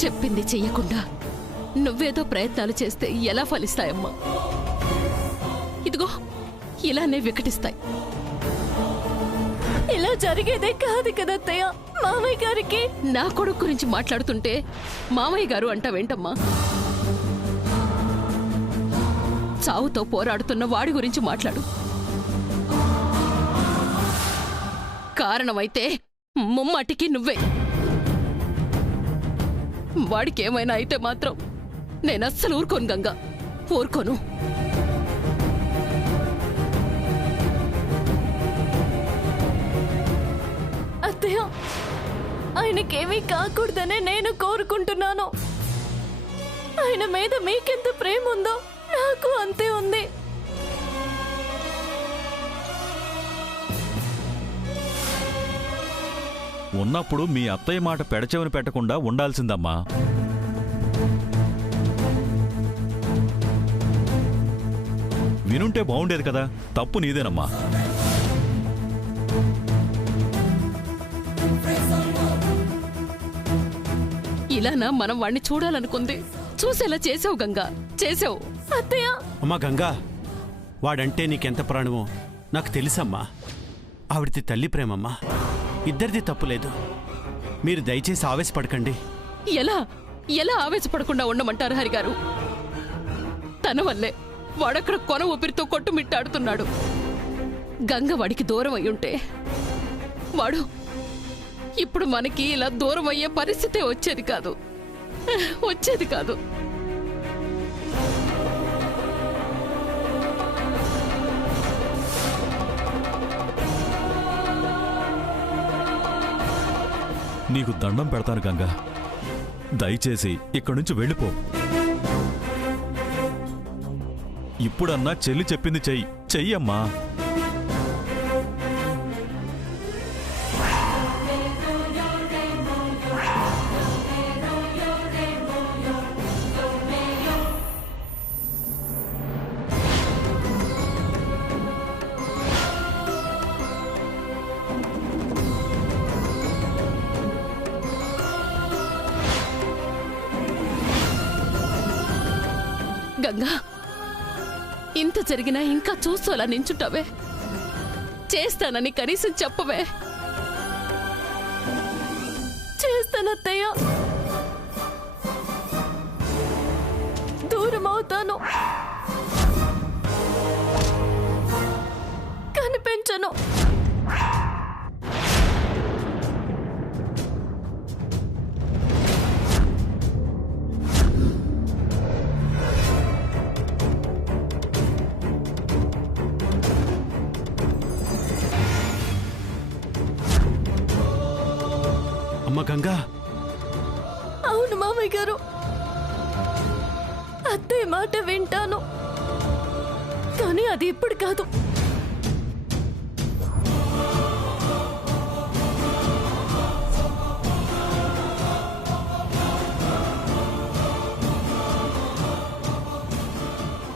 చెప్పింది చెయ్యకుండా నువ్వేదో ప్రయత్నాలు చేస్తే ఎలా ఫలిస్తాయమ్మా? ఇదిగో ఇలానే వికటిస్తాయి. ఇలా జరిగేదే కాదు కదత్తయ్య. మామయ్య గారికి నా కొడుకు గురించి మాట్లాడుతుంటే మామయ్య గారు అంటావేంటమ్మా? చావుతో పోరాడుతున్న వాడి గురించి మాట్లాడు. కారణమైతే ముమ్మాటికి నువ్వే. వాడికి ఏమైనా అయితే మాత్రం నేనస్సలు ఊరుకోను గంగా, ఊరుకోను. అత్తయ్య, ఆయనకేమీ కాకూడదనే నేను కోరుకుంటున్నాను. ఆయన మీద మీకెంత ప్రేమ ఉందో నాకు అంతే ఉంది. ఉన్నప్పుడు మీ అత్తయ్య మాట పెడచెవిని పెట్టకుండా ఉండాల్సిందమ్మా. వినుంటే బాగుండేది కదా. తప్పు నీదేనమ్మా. ఇలానా మనం వాణ్ణి చూడాలనుకుంది? చూసేలా చేసావు గంగా, చేసావు. అత్తయ్య, అమ్మా గంగా, వాడంటే నీకెంత ప్రాణమో నాకు తెలుసమ్మా. ఆవిడది తల్లి ప్రేమమ్మా. ఇద్దరిది తప్పులేదు. మీరు దయచేసి ఆవేశపడకండి. ఎలా ఎలా ఆవేశపడకుండా ఉండమంటారు హరిగారు? తన వల్లే వాడక్కడ కొన ఊపిరితో కొట్టుమిట్టాడుతున్నాడు. గంగ వాడికి దూరం అయ్యుంటే వాడు ఇప్పుడు మనకి ఇలా దూరం అయ్యే పరిస్థితే వచ్చేది కాదు, వచ్చేది కాదు. నీకు దండం పెడతాను గంగా, దయచేసి ఇక్కడి నుంచి వెళ్ళిపో. ఇప్పుడన్నా చెల్లి చెప్పింది చెయ్యమ్మా. గంగా, ఇంత జరిగినా ఇంకా చూస్తూ అలా నించుంటావే? చేస్తానని కనీసం చెప్పవే. చేస్తానత్తయ్య. దూరం అవుతాను, కనిపించను. అమ్మ గంగా. అవును మామయ్య గారు, అత్తయ్య మాట వింటాను. కానీ అది ఇప్పుడు కాదు.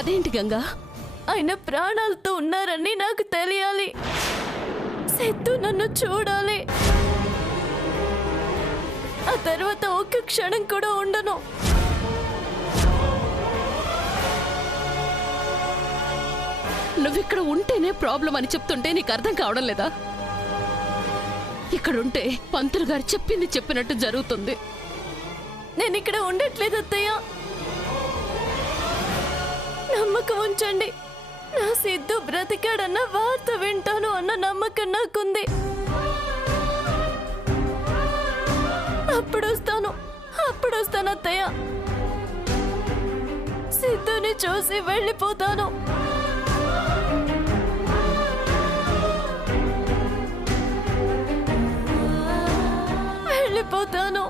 అదేంటి గంగా? ఆయన ప్రాణాలతో ఉన్నారని నాకు తెలియాలి. సిద్ధు నన్ను చూడాలి. ఆ తర్వాత ఒక్క క్షణం కూడా ఉండను. నువ్విక్కడ ఉంటేనే ప్రాబ్లం అని చెప్తుంటే నీకు అర్థం కావడం లేదా? ఇక్కడుంటే పంతులు గారు చెప్పింది చెప్పినట్టు జరుగుతుంది. నేను ఇక్కడ ఉండట్లేదు అత్తయ్య. నమ్మకం ఉంచండి. నా సిద్ధు బ్రతికాడన్న వార్త వింటాను అన్న నమ్మకం నాకుంది. అప్పుడొస్తాను అత్తయ్య. సిద్ధుని చూసి వెళ్ళిపోతాను. వెళ్ళిపోతాను.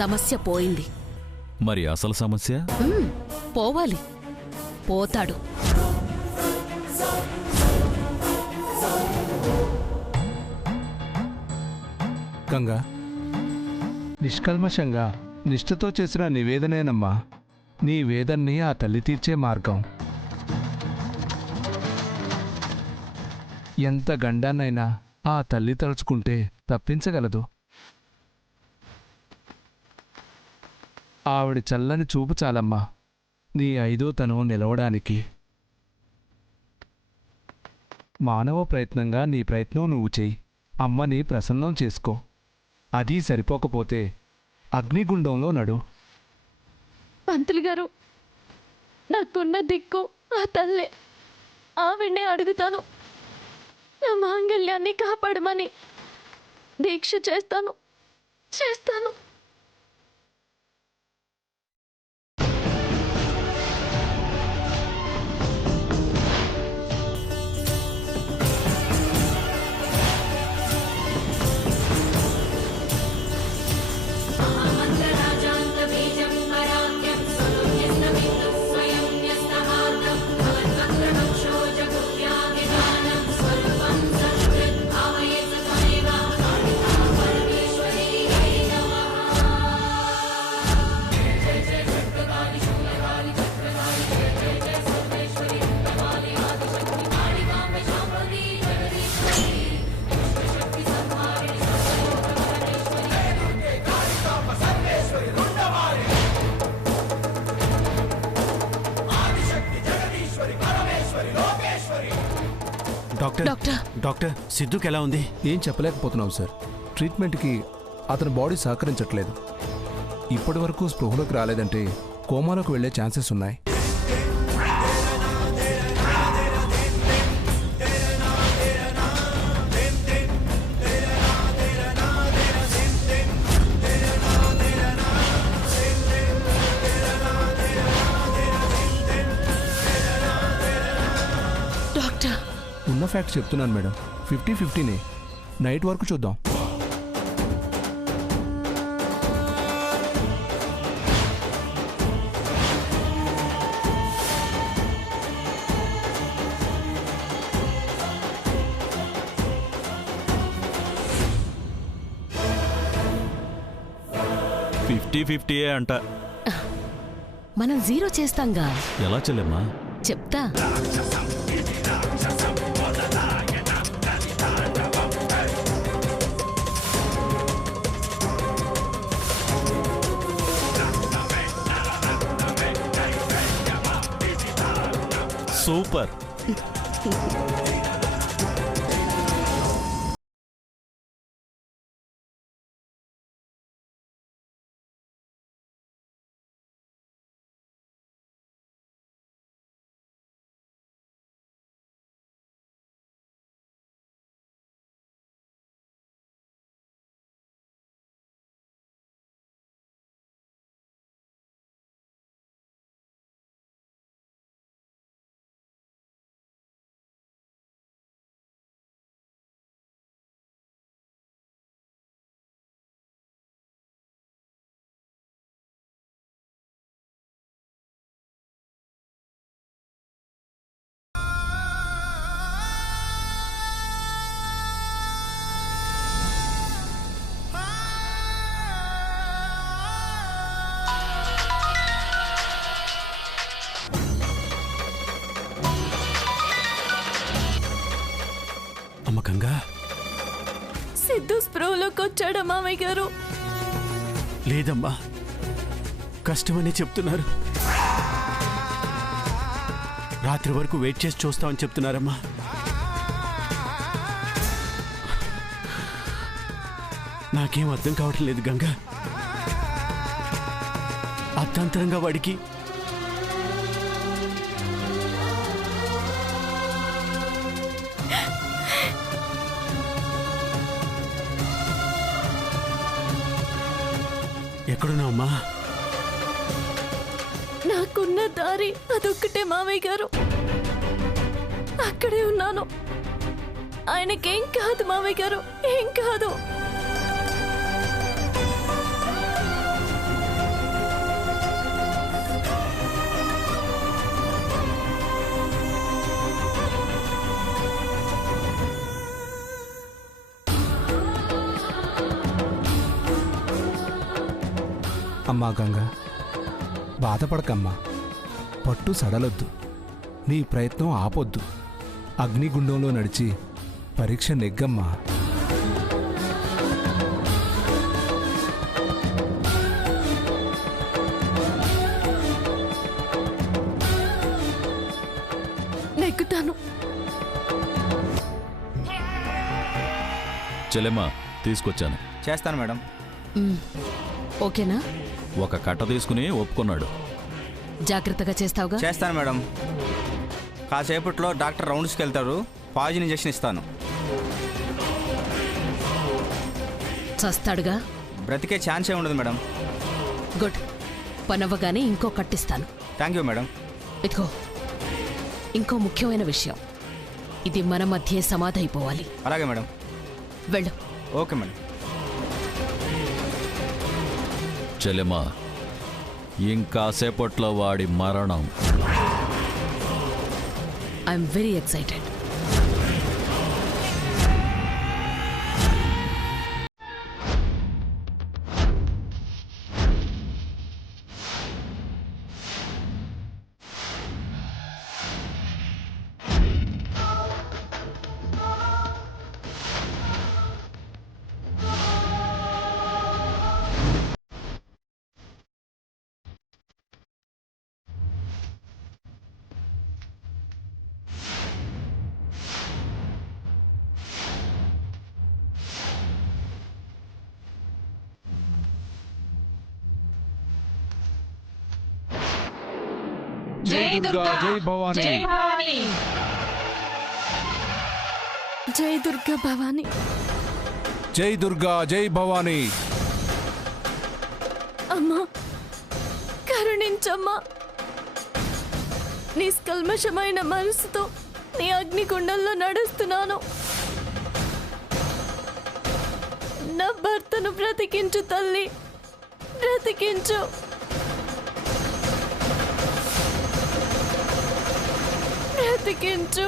సమస్య పోయింది. మరి అసలు సమస్య? పోవాలి, పోతాడు. గంగా, నిష్కల్మషంగా నిష్ఠతో చేసిన నివేదనేనమ్మా నీ వేదన్ని ఆ తల్లి తీర్చే మార్గం. ఎంత గండాన్నైనా ఆ తల్లి తలుచుకుంటే తప్పించగలదు. ఆవిడ చల్లని చూపు చాలమ్మా నీ ఐదో తను నిలవడానికి. మానవ ప్రయత్నంగా నీ ప్రయత్నం నువ్వు చెయ్యి. అమ్మని ప్రసన్నం చేసుకో. అది సరిపోకపోతే అగ్నిగుండంలో నడు. పంతులు గారు, నాకున్న దిక్కు ఆ తల్లే. ఆవిడ్నే అడుగుతాను, నా మాంగళ్యాన్ని కాపాడమని దీక్ష చేస్తాను. డాక్టర్, సిద్ధుకి ఎలా ఉంది? ఏం చెప్పలేకపోతున్నాం సార్. ట్రీట్మెంట్కి అతని బాడీ సహకరించట్లేదు. ఇప్పటి వరకు స్పృహలోకి రాలేదంటే కోమాలోకి వెళ్లే ఛాన్సెస్ ఉన్నాయి. ఉన్న ఫ్యాక్ట్ చెప్తున్నాను మేడం, 50-50నే. నైట్ వరకు చూద్దాం. అంట. మనం 0 చేస్తాంగా. ఎలా చెల్లెమ్మా? చెప్తా. సూపర్. గంగా, సిద్ధు స్పృహలోకి వచ్చాడా మామయ్య గారు? లేదమ్మా, కష్టమని చెప్తున్నారు. రాత్రి వరకు వెయిట్ చేసి చూస్తామని చెప్తున్నారమ్మా. నాకేం అర్థం కావటం లేదు గంగా. అర్థాంతరంగా వాడికి ఎక్కడున్నావమ్మా? నాకున్న దారి అదొక్కటే మామయ్య గారు. అక్కడే ఉన్నాను. ఆయనకేం కాదు మామయ్య గారు, ఏం కాదు. అమ్మా గంగ, బాధపడకమ్మా. పట్టు సడలొద్దు, నీ ప్రయత్నం ఆపొద్దు. అగ్నిగుండంలో నడిచి పరీక్ష నెగ్గమ్మా. నెగ్గుతాను. చెల్లెమ్మా తీసుకొచ్చాను. చేస్తాను మేడం. ఓకేనా? ఒక కట్ట తీసుకుని ఒప్పుకున్నాడు. జాగ్రత్తగా చేస్తావుగా? చేస్తాను మేడం. కాసేపట్లో డాక్టర్ రౌండ్స్కి వెళ్తారు. పాయిజన్ ఇంజెక్షన్ ఇస్తాను. చస్తాడుగా? బ్రతికే ఛాన్సే ఉండదు మేడం. గుడ్. పనవ్వగానే ఇంకో కట్టిస్తాను. Thank you madam. ఇదిగో, ఇంకో ముఖ్యమైన విషయం. ఇది మన మధ్యే సమాధి అయిపోవాలి. అలాగే మేడం. వెళ్ళు. Okay madam. చెల్లెమ్మా, ఇంకాసేపట్లో వాడి మరణం. I'm very excited. జై దుర్గా, జై భవానీ. జై దుర్గా భవానీ. జై దుర్గా, జై భవానీ. అమ్మా, కరుణించమ్మా. నిష్కల్మషమైన మనసుతో నీ అగ్నిగుండంలో నడుస్తున్నాను. నా భర్తను బ్రతికించు తల్లి, బ్రతికించు. బ్రతికించు.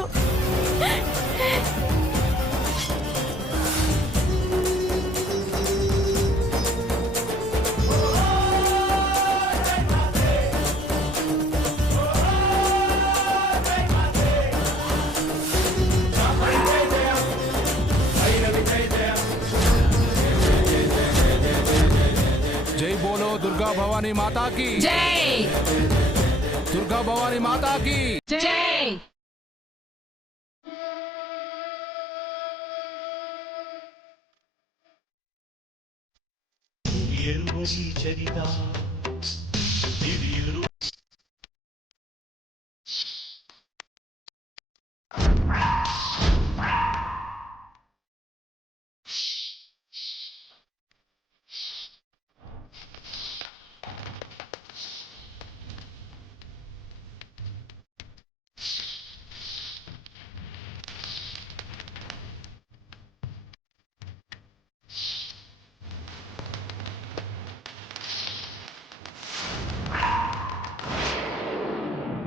జై బోలో దుర్గా భవానీ మాతాకి. దుర్గా భవానీ మాతాకి.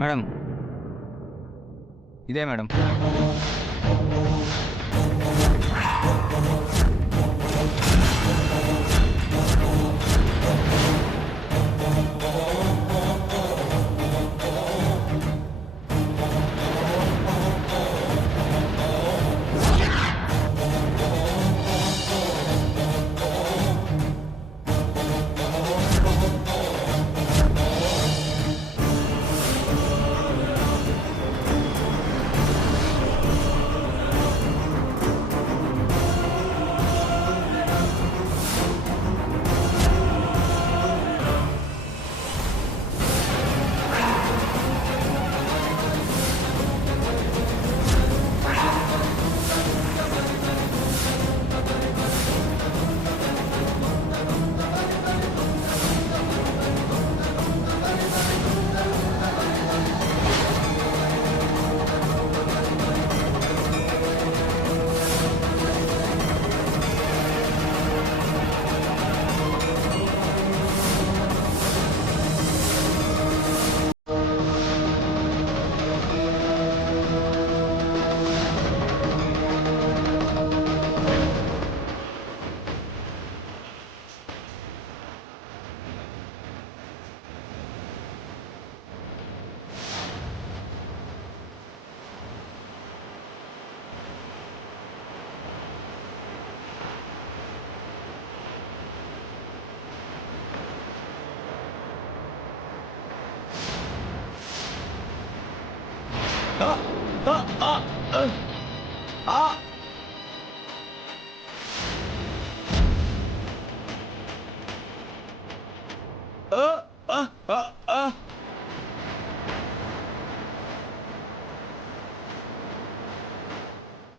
మేడం, ఇదే మేడం.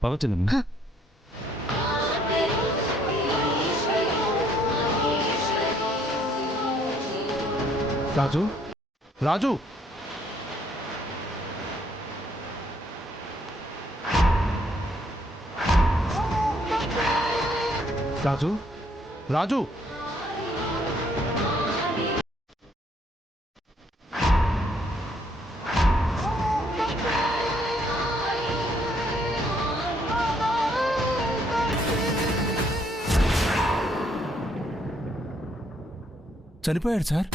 పవచనమ్మా. రాజు రాజు రాజు రాజు చనిపోయాడు సార్.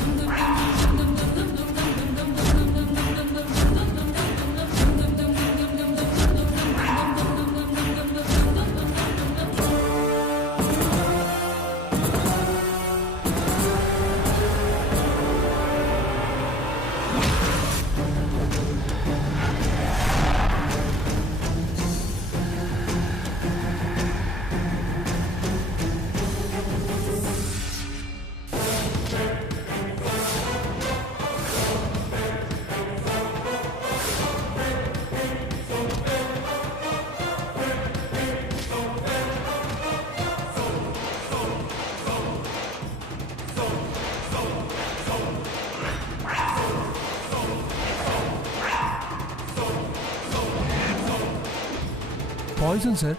Poison sir.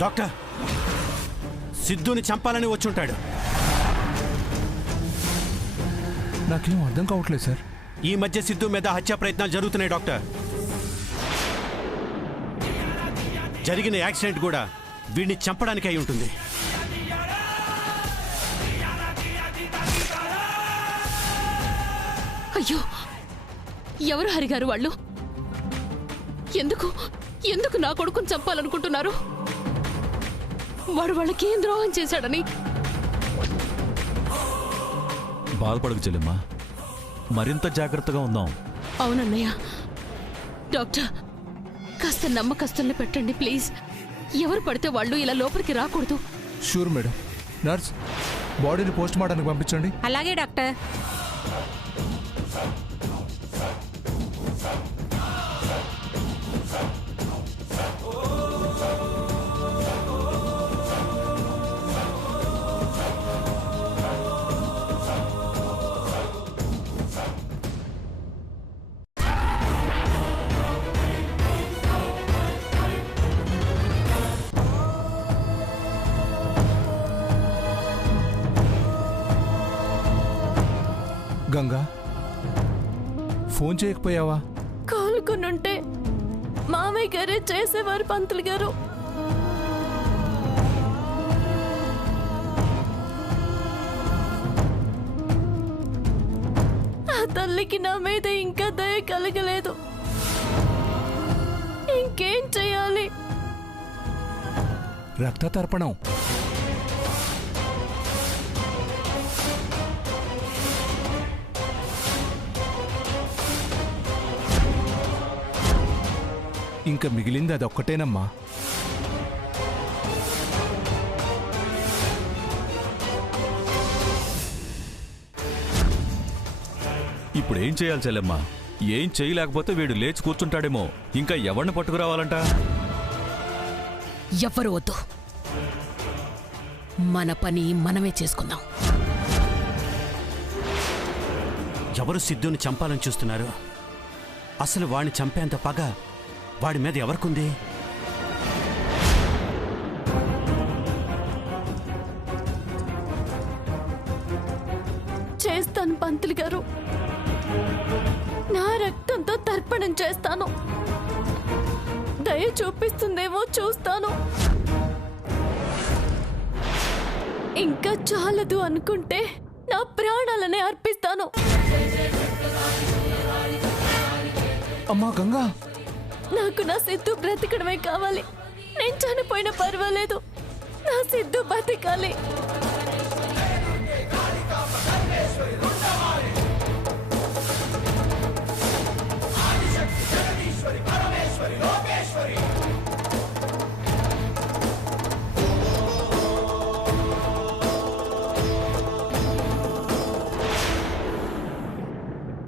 డాక్టర్, సిద్ధుని చంపాలని వచ్చుంటాడు. నాకేం అర్థం కావట్లేదు సార్. ఈ మధ్య సిద్ధు మీద హత్యా ప్రయత్నాలు జరుగుతున్నాయి డాక్టర్. జరిగిన యాక్సిడెంట్ కూడా వీడిని చంపడానికి అయి ఉంటుంది. అయ్యో, ఎవరు హరిగారు వాళ్ళు? ఎందుకు ఎందుకు నా కొడుకుని చంపాలనుకుంటున్నారు? వాడు వాళ్ళకేం ద్రోహం చేశాడని? బాధపడకు చెల్లెమ్మా, మరింత జాగ్రత్తగా ఉందాం. అవునన్నయ్య. డాక్టర్, కాస్త నమ్మకస్తుల్ని పెట్టండి ప్లీజ్. ఎవరు పడితే వాళ్ళు ఇలా లోపలికి రాకూడదు. Sure madam. నర్స్, బాడీని పోస్ట్ మార్టానికి పంపించండి. అలాగే డాక్టర్. గంగా, ఫోన్ చేయకపోయావా? కోలుకునుంటే మామయ్య గారే చేసేవారు పంతులు గారు. ఆ తల్లికి నా మీద ఇంకా దయ కలగలేదు. ఇంకేం చేయాలి? రక్త తర్పణం. ఇంకా మిగిలింది అదొక్కటేనమ్మా. ఇప్పుడు ఏం చేయాలి చెల్లెమ్మా? ఏం చేయలేకపోతే వీడు లేచి కూర్చుంటాడేమో. ఇంకా ఎవరిని పట్టుకురావాలంట? ఎవ్వరు వద్దు, మన పని మనమే చేసుకుందాం. ఎవరు సిద్ధుని చంపాలని చూస్తున్నారు? అసలు వాడిని చంపేంత పగ వాడి మీద ఎవరికుంది? చేస్తాను పంతులు గారు. నా రక్తంతో తర్పణం చేస్తాను. దయ చూపిస్తుందేమో చూస్తాను. ఇంకా చాలదు అనుకుంటే నా ప్రాణాలనే అర్పిస్తాను. అమ్మా గంగా, నాకు నా సిద్ధు బ్రతకడమే కావాలి. నేను చనిపోయినా పర్వాలేదు, నా సిద్ధు బతకాలి.